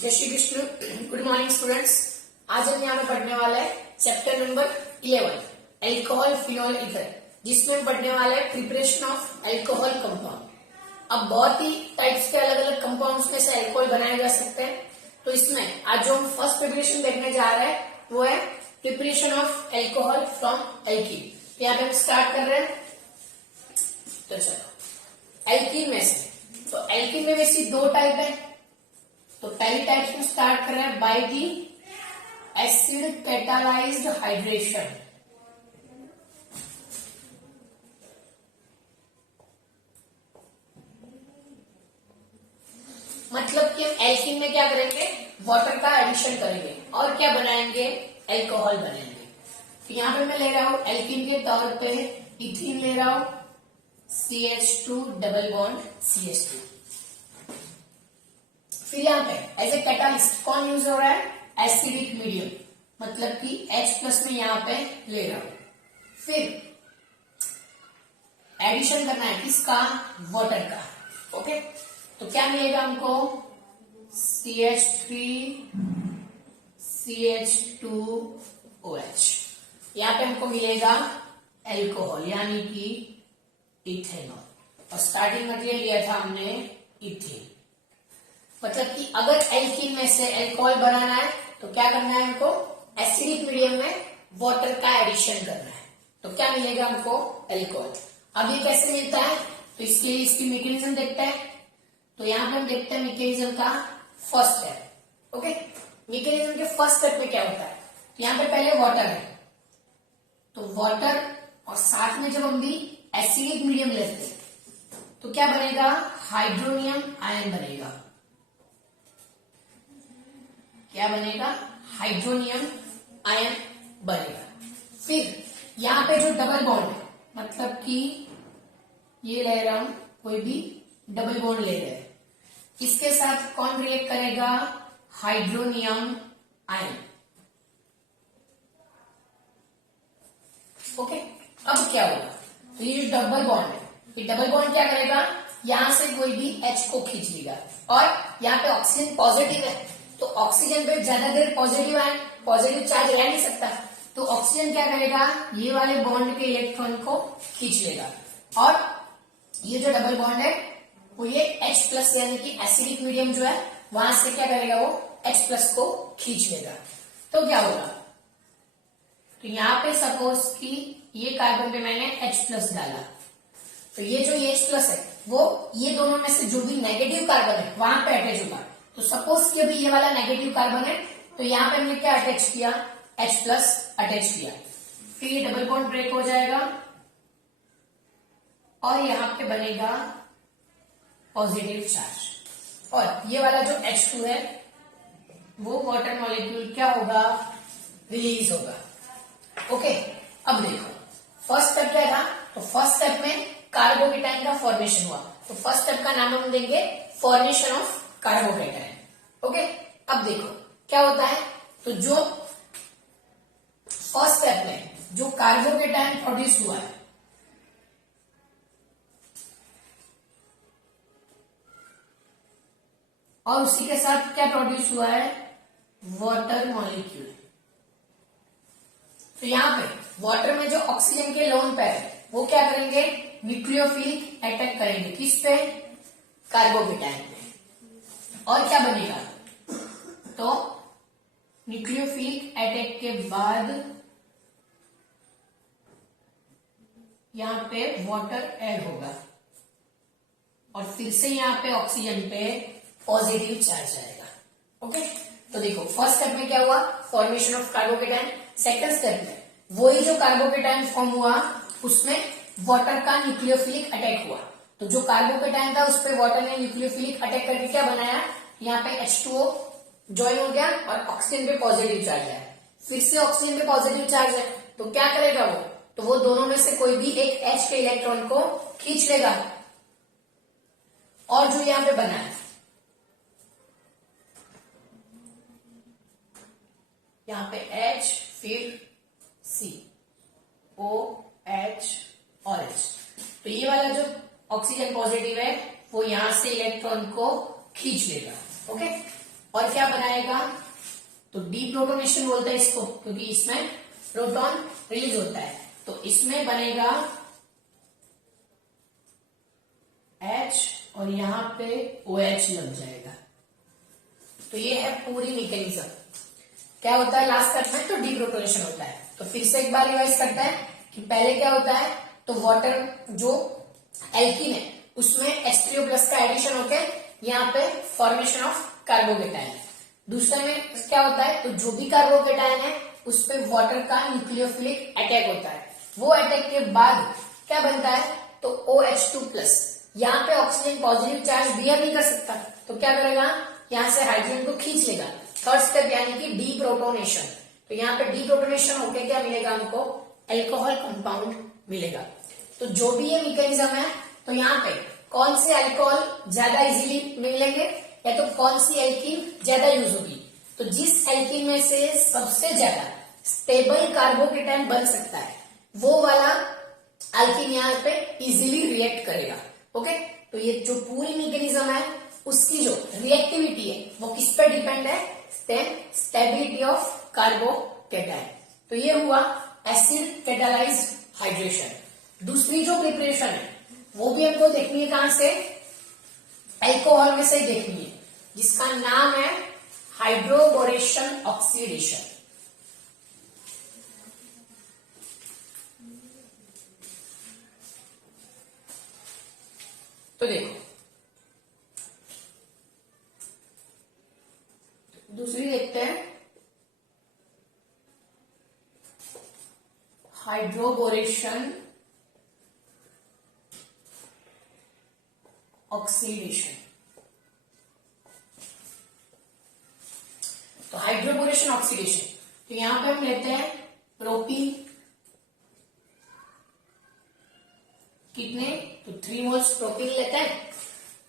जय Shri Vishnu. Good morning students. आज हम यहाँ पे पढ़ने वाला है chapter number 11 alcohol phenol ether, जिसमें हम पढ़ने वाला है प्रिपरेशन ऑफ एल्कोहल कंपाउंड। अब बहुत ही टाइप्स के अलग अलग कंपाउंड्स में से एल्कोहल बनाए जा सकते हैं। तो इसमें आज जो हम फर्स्ट प्रिपरेशन देखने जा रहे हैं वो है preparation of alcohol from alkene. तो यहाँ पे हम स्टार्ट कर रहे हैं। तो चलो एल्कीन में से, तो एल्कीन में वैसे दो टाइप है। तो पहली टाइप में स्टार्ट कर रहे हैं by the acid catalysed hydration. मतलब कि हम एल्कीन में क्या करेंगे, वाटर का एडिशन करेंगे और क्या बनाएंगे, एल्कोहल बनाएंगे। तो यहां पे मैं ले रहा हूं एल्कीन के तौर पे इथीन ले रहा हूं, CH2 डबल बॉन्ड CH2। फिर यहाँ पे एज ए कैटालिस्ट कौन यूज हो रहा है, एसिडिक मीडियम, मतलब कि H+ में यहाँ पे ले रहा हूं। फिर एडिशन करना है किसका, वाटर का। ओके, तो क्या मिलेगा हमको, CH3 CH2OH। यहाँ पे हमको मिलेगा एल्कोहल यानी कि इथेनॉल। और स्टार्टिंग मटेरियल लिया था हमने इथेन। मतलब कि अगर एल्कीन में से एल्कोहल बनाना है तो क्या करना है हमको, एसिडिक मीडियम में वाटर का एडिशन करना है। तो क्या मिलेगा हमको, एल्कोहल। अब ये कैसे मिलता है, तो इसके लिए इसकी मैकेनिज्म देखते हैं। तो यहां पे हम देखते हैं मैकेनिज्म का फर्स्ट स्टेप। ओके, मैकेनिज्म के फर्स्ट स्टेप में क्या होता है, तो यहाँ पे पहले वाटर है। तो वाटर और साथ में जब हम भी एसिडिक मीडियम लेते हैं तो क्या बनेगा, हाइड्रोनियम आयन बनेगा। क्या बनेगा, हाइड्रोनियम आयन बनेगा। फिर यहां पे जो डबल बॉन्ड है, मतलब कि ये ले रहा हूं, कोई भी डबल बॉन्ड ले रहे हैं, इसके साथ कौन रिएक्ट करेगा, हाइड्रोनियम आयन। ओके, अब क्या होगा, तो ये जो डबल बॉन्ड है, ये डबल बॉन्ड क्या करेगा, यहां से कोई भी H को खींच लेगा। और यहाँ पे ऑक्सीजन पॉजिटिव है, तो ऑक्सीजन पे ज्यादा देर पॉजिटिव चार्ज रह नहीं सकता। तो ऑक्सीजन क्या करेगा, ये वाले बॉन्ड के इलेक्ट्रॉन को खींच लेगा। और ये जो डबल बॉन्ड है वो ये H+ यानी कि एसिडिक मीडियम जो है वहां से क्या करेगा, वो H+ को खींच लेगा। तो क्या होगा, तो यहाँ पे सपोज कि ये कार्बन पे मैंने H+ डाला, तो ये जो H+ है वो ये दोनों में से जो भी नेगेटिव कार्बन है वहां पे अटैच होगा। तो सपोज कि अभी ये वाला नेगेटिव कार्बन है, तो यहाँ पे हमने क्या अटैच किया, H+ अटैच किया। फिर ये डबल बॉन्ड ब्रेक हो जाएगा और यहाँ पे बनेगा पॉजिटिव चार्ज। और ये वाला जो H2 है वो वाटर मॉलिक्यूल क्या होगा, रिलीज होगा। ओके, अब देखो फर्स्ट स्टेप क्या था, तो फर्स्ट स्टेप में कार्बोकेटाइन का फॉर्मेशन हुआ। तो फर्स्ट स्टेप का नाम हम देंगे फॉर्मेशन ऑफ कार्बोकेटाइन। ओके, अब देखो क्या होता है, तो जो फर्स्ट स्टेप में जो कार्बोकेटाइन प्रोड्यूस हुआ है और उसी के साथ क्या प्रोड्यूस हुआ है, वाटर मॉलिक्यूल। तो यहां पे वाटर में जो ऑक्सीजन के लोन पेयर है वो क्या करेंगे, न्यूक्लियोफिलिक अटैक करेंगे, किस पे, कार्बोकेटाइन पे। और क्या बनेगा, तो न्यूक्लियोफिलिक अटैक के बाद यहां पे वाटर ऐड होगा और फिर से यहां पे ऑक्सीजन पे पॉजिटिव चार्ज आएगा। ओके, तो देखो फर्स्ट स्टेप में क्या हुआ, formation of carbocation. Second step में वही जो कार्बोकेटाइन फॉर्म हुआ उसमें वाटर का न्यूक्लियोफिलिक अटैक हुआ। तो जो कार्बोकेटाइन था उस पर वाटर ने न्यूक्लियोफिलिक अटैक करके क्या बनाया, यहाँ पे H2O ज्वाइन हो गया और ऑक्सीजन पे पॉजिटिव चार्ज है। फिर से ऑक्सीजन पे पॉजिटिव चार्ज है, तो क्या करेगा वो, तो वो दोनों में से कोई भी एक H के इलेक्ट्रॉन को खींच लेगा। और जो यहाँ पे बना है, यहाँ पे H फिर C OH और H, तो ये वाला जो ऑक्सीजन पॉजिटिव है वो यहां से इलेक्ट्रॉन को खींच लेगा। ओके, और क्या बनाएगा, तो डीप्रोटोनेशन बोलते हैं इसको, क्योंकि इसमें प्रोटॉन रिलीज होता है। तो इसमें बनेगा H और यहां पे OH लग जाएगा। तो ये है पूरी मैकेनिज्म। क्या होता है लास्ट स्टेप में, तो डीप्रोटोनेशन होता है। तो फिर से एक बार रिवाइज करते हैं कि पहले क्या होता है, तो वाटर जो एल्कीन है उसमें H3O+ का एडिशन होके यहाँ पे फॉर्मेशन ऑफ कार्बोकेटायन। दूसरे में क्या होता है, तो जो भी कार्बोकेटायन है उस पे वाटर का न्यूक्लियोफिलिक अटैक होता है। वो अटैक के बाद क्या बनता है, तो OH2+। यहाँ पे ऑक्सीजन पॉजिटिव चार्ज बियर नहीं कर सकता, तो क्या करेगा, यहाँ से हाइड्रोजन को खींच लेगा। थर्ड स्टेप यानी कि डीप्रोटोनेशन। तो यहाँ पे डीप्रोटोनेशन होके क्या मिलेगा हमको, एल्कोहल कंपाउंड मिलेगा। तो जो भी ये मैकेनिज्म है, तो यहाँ पे कौन से अल्कोहल ज्यादा इजीली मिलेंगे या तो कौन सी एल्कीन ज्यादा यूज होगी, तो जिस एल्कीन में से सबसे ज्यादा स्टेबल कार्बोकेटायन बन सकता है वो वाला एल्कीन यहाँ पे इजीली रिएक्ट करेगा। ओके, तो ये जो पूरी मैकेनिज्म है उसकी जो रिएक्टिविटी है वो किस पे डिपेंड है, स्टेबिलिटी ऑफ कार्बोकेटायन। तो ये हुआ एसिड कैटालाइज्ड हाइड्रेशन। दूसरी जो प्रिपरेशन है वो भी हमको देखनी है कहां से, अल्कोहल में से ही देखनी है, जिसका नाम है हाइड्रोबोरेशन ऑक्सीडेशन। तो देखो दूसरी देखते हैं, हाइड्रोबोरेशन ऑक्सीडेशन। तो हाइड्रोबोरेशन ऑक्सीडेशन, तो यहां पे हम लेते हैं प्रोपीन, कितने, तो 3 मोल्स प्रोपीन लेते हैं।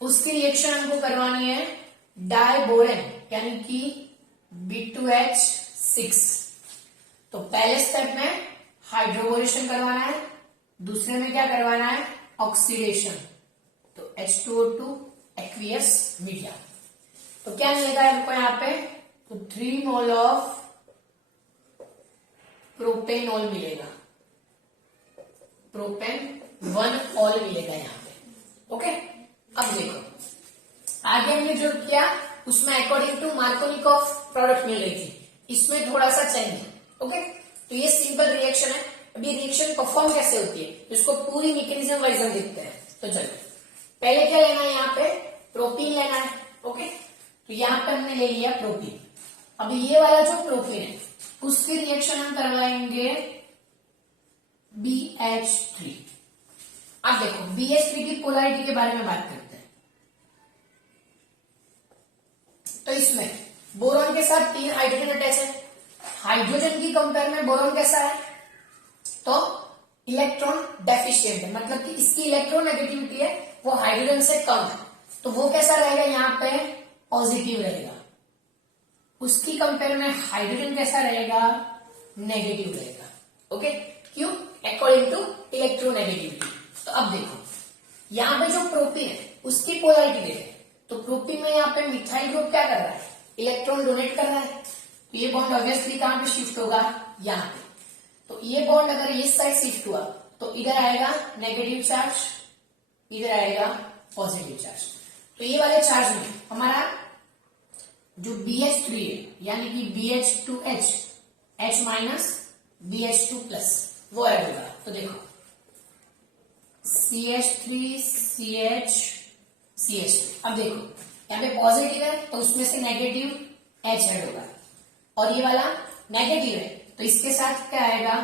उसकी रिएक्शन हमको करवानी है डाइबोरेन यानी कि B2H6। तो पहले स्टेप में हाइड्रोबोरेशन करवाना है, दूसरे में क्या करवाना है, ऑक्सीडेशन। तो H2O2 एक्वियस मीडिया। तो क्या मिलेगा हमको यहाँ पे, तो 3 मोल ऑफ प्रोपेनॉल मिलेगा, प्रोपेन 1 ऑल मिलेगा यहाँ पे। ओके, अब देखो आगे हमने जो किया उसमें अकॉर्डिंग टू मार्कोनिकॉफ प्रोडक्ट मिल रही थी, इसमें थोड़ा सा चेंज है। ओके, तो ये सिंपल रिएक्शन है। अभी रिएक्शन परफॉर्म कैसे होती है इसको पूरी मैकेनिज्म वाइज हम देखते हैं। तो चलो पहले क्या लेना है, यहाँ पे प्रोपीन लेना है। ओके, तो यहाँ पे हमने ले लिया प्रोपीन। अभी ये वाला जो प्रोपीन है उसकी रिएक्शन हम करवाएंगे BH3। अब देखो BH3 की पोलैरिटी के बारे में बात करते हैं। तो इसमें बोरॉन के साथ 3 हाइड्रोजन अटैच है। हाइड्रोजन की कंपेयर में बोरॉन कैसा है, तो इलेक्ट्रॉन डेफिशिएंट है, मतलब कि इसकी इलेक्ट्रोनेगेटिविटी है वो हाइड्रोजन से कम है। तो वो कैसा रहेगा, यहाँ पे पॉजिटिव रहेगा। उसकी कंपेयर में हाइड्रोजन कैसा रहेगा, नेगेटिव रहेगा। ओके, क्यों, अकॉर्डिंग टू इलेक्ट्रोनेगेटिविटी। तो अब देखो यहाँ पे जो प्रोपीन है उसकी पोलैरिटी देखें, तो प्रोपीन में यहाँ पे मिथाइल ग्रुप क्या कर रहा है, इलेक्ट्रॉन डोनेट कर रहा है। तो ये बॉन्ड ऑब्वियसली कहां पे शिफ्ट होगा, यहाँ पे। तो ये बॉन्ड अगर इस साइड शिफ्ट हुआ तो इधर आएगा नेगेटिव चार्ज, इधर आएगा पॉजिटिव चार्ज। तो ये वाले चार्ज में हमारा जो BH3 है यानी कि BH2H, H माइनस BH2 वो ऐड होगा। तो देखो CH3 CH CH3। अब देखो यहाँ पे पॉजिटिव है तो उसमें से नेगेटिव H ऐड होगा, और ये वाला नेगेटिव है तो इसके साथ क्या आएगा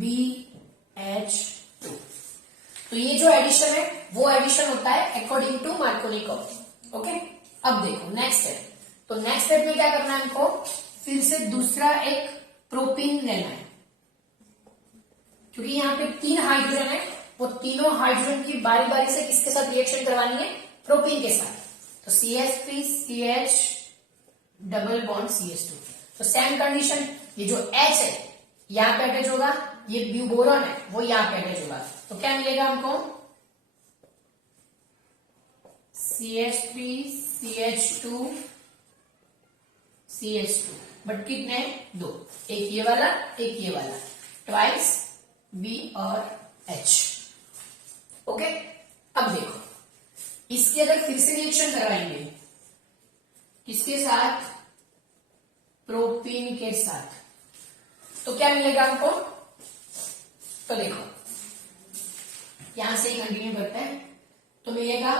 BH2। तो ये जो एडिशन है वो एडिशन होता है अकॉर्डिंग टू मार्कोनिकॉफ। ओके, अब देखो नेक्स्ट स्टेप। तो नेक्स्ट स्टेप में क्या करना है हमको, फिर से दूसरा एक प्रोपीन लेना है, क्योंकि यहाँ पे 3 हाइड्रोजन है, वो तीनों हाइड्रोजन की बारी बारी से किसके साथ रिएक्शन करवानी है, प्रोपीन के साथ। तो CH3 CH double bond CH2। तो सेम कंडीशन, ये जो H है यहाँ पे अटैच होगा, ये बोरॉन है वो यहाँ पे अटैच होगा। तो क्या मिलेगा हमको, CH3 CH2 CH2, बट कितने? 2, एक ये वाला एक ये वाला, ट्वाइस B और H। ओके, अब देखो इसके अगर फिर से रिएक्शन करवाएंगे किसके साथ? प्रोपीन के साथ, तो क्या मिलेगा हमको? तो देखो यहां से ही कंटिन्यू करते हैं, तो मिलेगा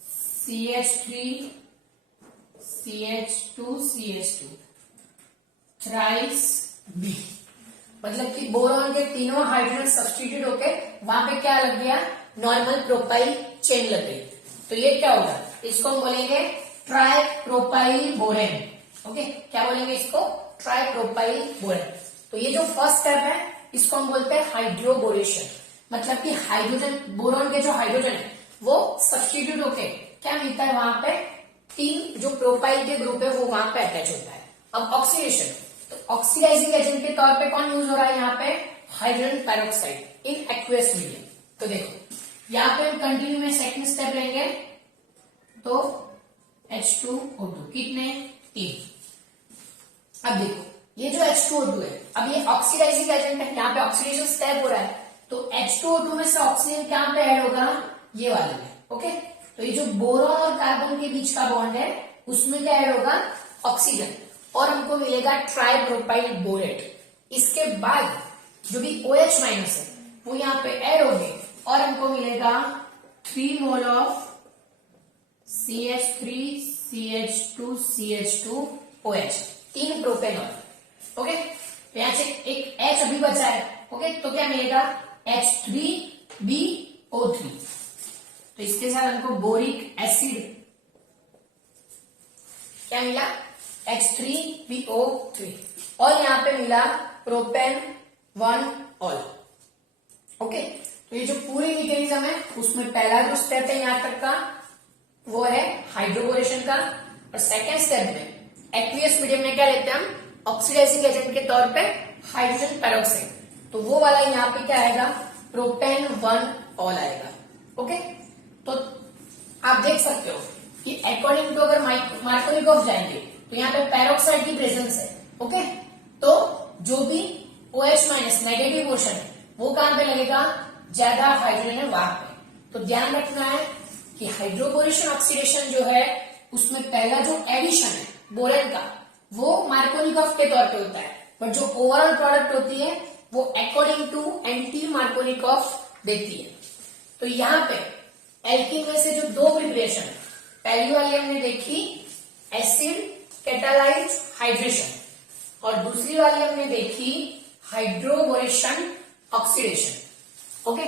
CH3 CH2 CH2 thrice B, मतलब कि बोरॉन के तीनों हाइड्रोजन सब्स्टिट्यूट होके वहां पे क्या लग गया? नॉर्मल प्रोपाइल चेन लग गई। तो ये क्या होगा? इसको हम बोलेंगे ट्राइप्रोपाइल बोरेन। ओके, क्या बोलेंगे इसको? ट्राइप्रोपाइल बोरेन। तो ये जो फर्स्ट स्टेप है इसको हम बोलते हैं हाइड्रोबोरेशन, मतलब कि हाइड्रोजन, बोरॉन के जो हाइड्रोजन है वो सब्स्टिट्यूट होके क्या मिलता है? वहां पे तीन जो प्रोपाइल के ग्रुप है वो वहां पे अटैच होता है। अब ऑक्सीडेशन, तो ऑक्सीडाइजिंग एजेंट के तौर पे कौन यूज हो रहा है यहाँ पे? हाइड्रोजन पेरोक्साइड इन एक्वियस मीडियम। तो देखो यहाँ पे हम कंटिन्यू में सेकंड स्टेप लेंगे, तो H2O2 कितने? 3। अब देखो ये जो H2O2 है, अब ये ऑक्सीडाइजिंग एजेंट है, यहाँ पे ऑक्सीडेशन स्टेप हो रहा है, तो H2O2 में से ऑक्सीजन कहां पे ऐड होगा? ये वाले में। ओके, तो ये जो बोरॉन और कार्बन के बीच का बॉन्ड है उसमें क्या ऐड होगा? ऑक्सीजन, और हमको मिलेगा ट्राइप्रोपाइल बोरेट। इसके बाद जो भी OH माइनस है वो यहाँ पे ऐड होंगे और हमको मिलेगा 3 mole of CH3 CH2 CH2 OH, 3 propanol. Okay, तो यहां से एक H अभी बचा है। ओके, तो क्या मिलेगा? H3BO3। तो इसके साथ हमको बोरिक एसिड क्या मिला? H3BO3, और यहां पे मिला प्रोपेन 1 ऑल। ओके, तो ये जो पूरी मैकेनिज्म है उसमें पहला जो स्टेप है यहां तक का वो है हाइड्रोबोरेशन का, और सेकेंड स्टेप में एक्वियस मीडियम में क्या लेते हैं हम? ऑक्सीडाइजिंग एजेंट के तौर पे हाइड्रोजन पेरोक्साइड, तो वो वाला यहाँ पे क्या आएगा? प्रोपेन 1 ऑल आएगा। ओके, तो आप देख सकते हो कि अकॉर्डिंग टू अगर मार्कोनिकोव जाएंगे तो यहाँ पे पेरोक्साइड की प्रेजेंस है। ओके, तो जो भी OH माइनस नेगेटिव पोर्शन है वो कहां पे लगेगा? ज्यादा हाइड्रोजन है वहां पे। तो ध्यान रखना है कि हाइड्रोबोरेशन ऑक्सीडेशन जो है उसमें पहला जो एडिशन है बोरेन का वो मार्कोनिकोव के तौर पे होता है, बट जो ओवरऑल प्रोडक्ट होती है वो अकॉर्डिंग टू एंटी मार्कोनिकोव देती है। तो यहाँ पे एल्कीन में से जो 2 प्रिपरेशन है, पहली वाली हमने देखी एसिड कैटालाइज हाइड्रेशन, और दूसरी वाली हमने देखी हाइड्रोबोरेशन ऑक्सीडेशन। ओके,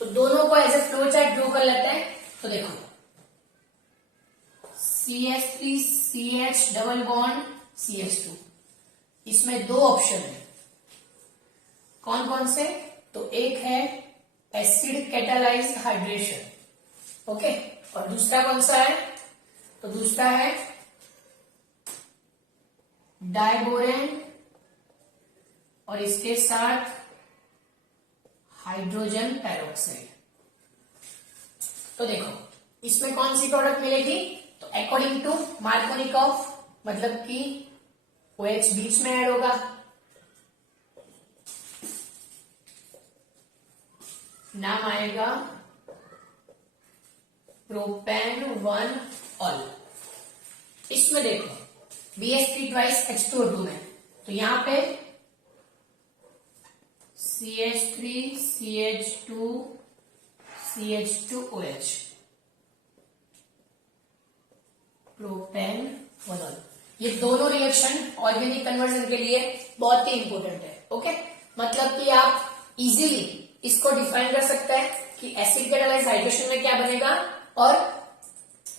तो दोनों को as a flow chart draw कर लेते हैं। तो देखो CH3 CH double bond CH2, इसमें 2 ऑप्शन है, कौन कौन से? तो एक है एसिड कैटालाइज्ड हाइड्रेशन, ओके, और दूसरा कौन सा है? तो दूसरा है डाइबोरेन और इसके साथ हाइड्रोजन पेरोक्साइड। तो देखो इसमें कौन सी प्रोडक्ट मिलेगी? तो अकॉर्डिंग टू मार्कोनिकोव मतलब कि OH बीच में ऐड होगा, नाम आएगा प्रोपेन 1 ऑल। इसमें देखो BH3 ट्वाइस H2O2 में, तो यहां पे CH3 CH2 CH2OH propane 1 all. ये दोनों रिएक्शन ऑर्गेनिक कन्वर्जन के लिए बहुत ही इंपॉर्टेंट है। ओके, मतलब कि आप इजीली इसको डिफाइन कर सकते हैं कि एसिड कैटालाइज्ड हाइड्रेशन में क्या बनेगा और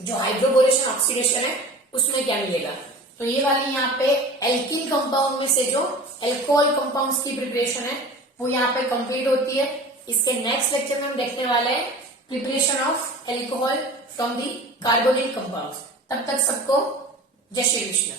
जो हाइड्रोबोरेशन ऑक्सीडेशन है उसमें क्या मिलेगा। तो ये वाली यहाँ पे एल्किल कंपाउंड में से जो एल्कोहल कंपाउंड्स की प्रिपरेशन है वो यहाँ पे कंप्लीट होती है। इसके नेक्स्ट लेक्चर में हम देखने वाले हैं preparation of alcohol from the carbonyl compounds. तब तक सबको जय श्री कृष्ण।